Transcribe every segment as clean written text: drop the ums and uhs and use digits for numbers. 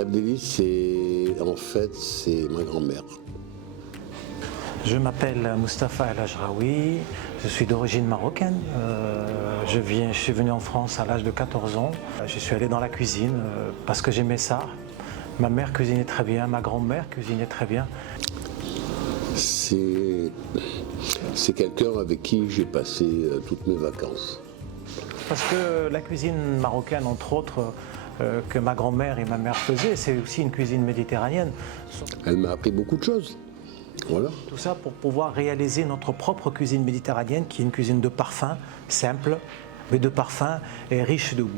Abdelli, c'est ma grand-mère. Je m'appelle Mustapha El Ajraoui, je suis d'origine marocaine. Je suis venu en France à l'âge de 14 ans. Je suis allé dans la cuisine parce que j'aimais ça. Ma mère cuisinait très bien, ma grand-mère cuisinait très bien. C'est quelqu'un avec qui j'ai passé toutes mes vacances. Parce que la cuisine marocaine, entre autres, que ma grand-mère et ma mère faisaient, c'est aussi une cuisine méditerranéenne. Elle m'a appris beaucoup de choses. Voilà. Tout ça pour pouvoir réaliser notre propre cuisine méditerranéenne, qui est une cuisine de parfum, simple, mais de parfum et riche de goût.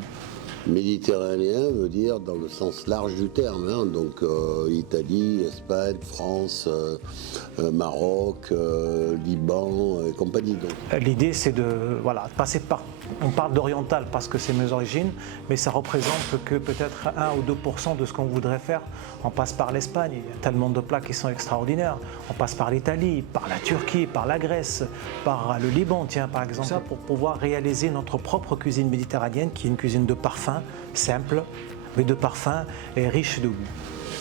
Méditerranéen veut dire dans le sens large du terme, hein, donc Italie, Espagne, France, Maroc, Liban et compagnie. L'idée c'est de passer par, on parle d'oriental parce que c'est mes origines, mais ça représente que peut-être 1 ou 2% de ce qu'on voudrait faire. On passe par l'Espagne, il y a tellement de plats qui sont extraordinaires. On passe par l'Italie, par la Turquie, par la Grèce, par le Liban, tiens par exemple. Ça pour pouvoir réaliser notre propre cuisine méditerranéenne, qui est une cuisine de parfum, simple, mais de parfum et riche de goût.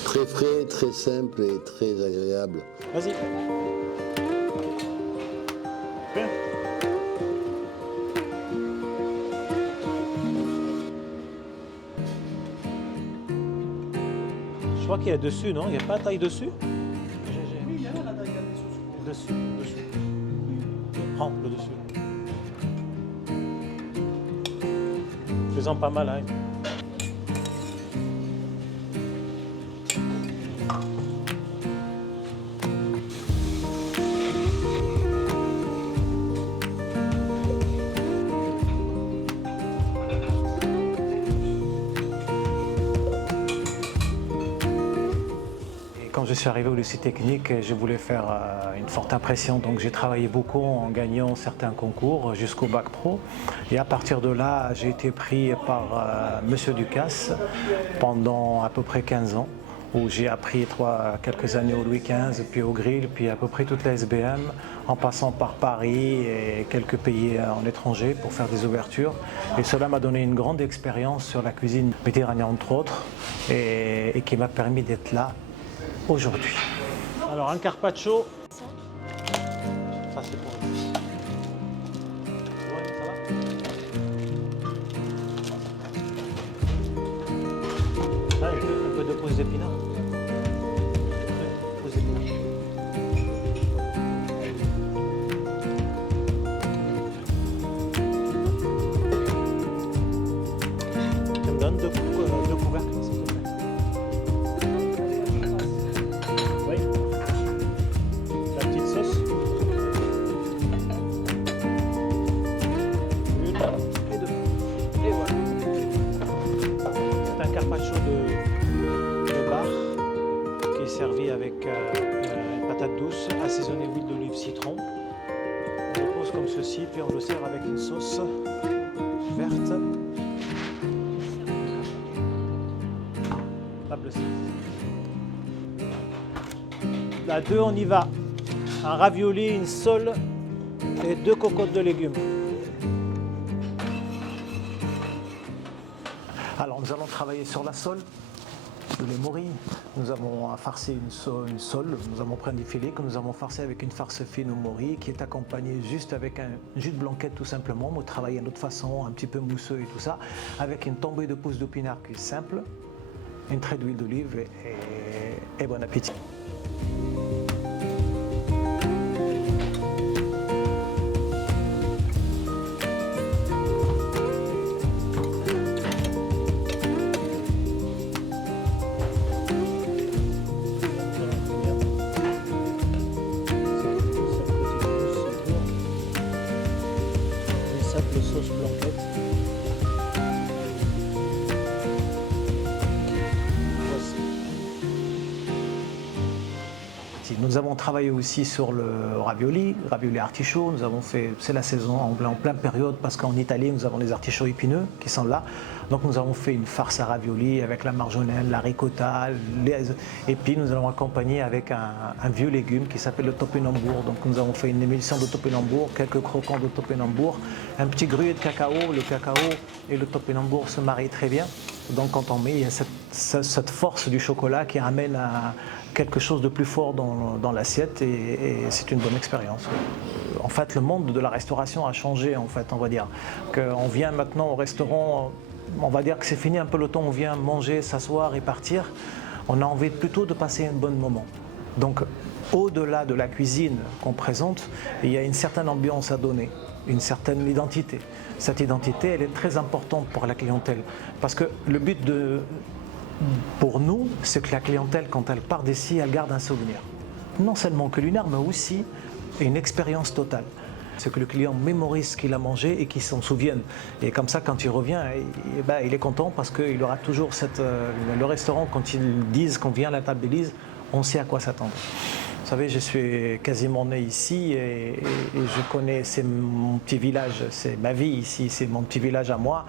Très frais, très simple et très agréable. Vas-y. Bien. Je crois qu'il y a dessus, non? Il n'y a pas taille dessus? Oui, il y a la taille Dessus. Prends le dessus. Faisant pas mal, hein. Quand je suis arrivé au lycée technique, je voulais faire une forte impression, donc j'ai travaillé beaucoup en gagnant certains concours jusqu'au bac pro. Et à partir de là, j'ai été pris par Monsieur Ducasse pendant à peu près 15 ans, où j'ai appris quelques années au Louis XV, puis au Grill, puis à peu près toute la SBM, en passant par Paris et quelques pays en étranger pour faire des ouvertures. Et cela m'a donné une grande expérience sur la cuisine méditerranéenne entre autres, et qui m'a permis d'être là aujourd'hui. Alors un carpaccio. Ça c'est pour vous. Ouais, ça va? Là, un peu de pousse d'épinards. Pousse d'épinards. Tu me donnes deux couvercles, s'il te plaît. Oui. La petite sauce. Une et deux. Et voilà. C'est un carpaccio de bar qui est servi avec une patate douce, assaisonnée d'huile d'olive citron. On le pose comme ceci, puis on le sert avec une sauce verte. Table 6. La 2, on y va. Un ravioli, une sole et 2 cocottes de légumes. Alors nous allons travailler sur la sole, le lait mori. Nous avons farcé une sole, nous avons pris des filets que nous avons farcé avec une farce fine au mori qui est accompagnée juste avec un jus de blanquette tout simplement. Nous travaillons d'une autre façon, un petit peu mousseux et tout ça, avec une tombée de pousses d'épinards qui est simple, une trait d'huile d'olive et bon appétit. Simple sauce blanquette. Voici. Nous avons travaillé aussi sur le ravioli artichaut. Nous avons fait, c'est la saison en pleine période parce qu'en Italie nous avons les artichauts épineux qui sont là. Donc nous avons fait une farce à ravioli avec la marjolaine, la ricotta, et puis nous allons accompagner avec un vieux légume qui s'appelle le topinambour. Donc nous avons fait une émulsion de topinambour, quelques croquants de topinambour, un petit gruyère de cacao. Le cacao et le topinambour se marient très bien. Donc quand on met, il y a cette force du chocolat qui amène à quelque chose de plus fort dans l'assiette et c'est une bonne expérience. En fait, le monde de la restauration a changé, en fait, on va dire. On vient maintenant au restaurant, on va dire que c'est fini un peu le temps, on vient manger, s'asseoir et partir. On a envie plutôt de passer un bon moment. Donc, au-delà de la cuisine qu'on présente, il y a une certaine ambiance à donner, une certaine identité. Cette identité, elle est très importante pour la clientèle. Parce que le but pour nous, c'est que la clientèle, quand elle part d'ici, elle garde un souvenir. Non seulement culinaire, mais aussi une expérience totale. C'est que le client mémorise ce qu'il a mangé et qu'il s'en souvienne. Et comme ça, quand il revient, il est content parce qu'il aura toujours le restaurant, quand ils disent qu'on vient à la table d'Élise, on sait à quoi s'attendre. Vous savez, je suis quasiment né ici et je connais, c'est mon petit village, c'est ma vie ici, c'est mon petit village à moi.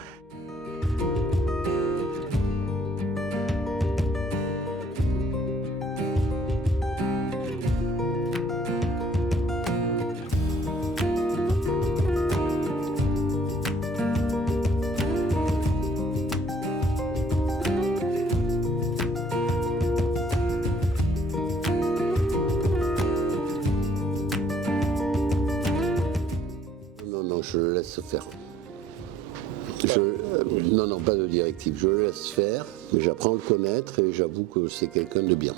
Je le laisse faire. Non, pas de directive. Je le laisse faire, mais j'apprends à le connaître et j'avoue que c'est quelqu'un de bien.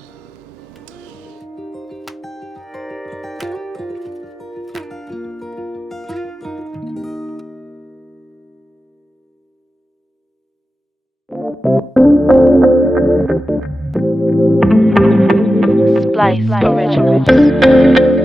Splice Original.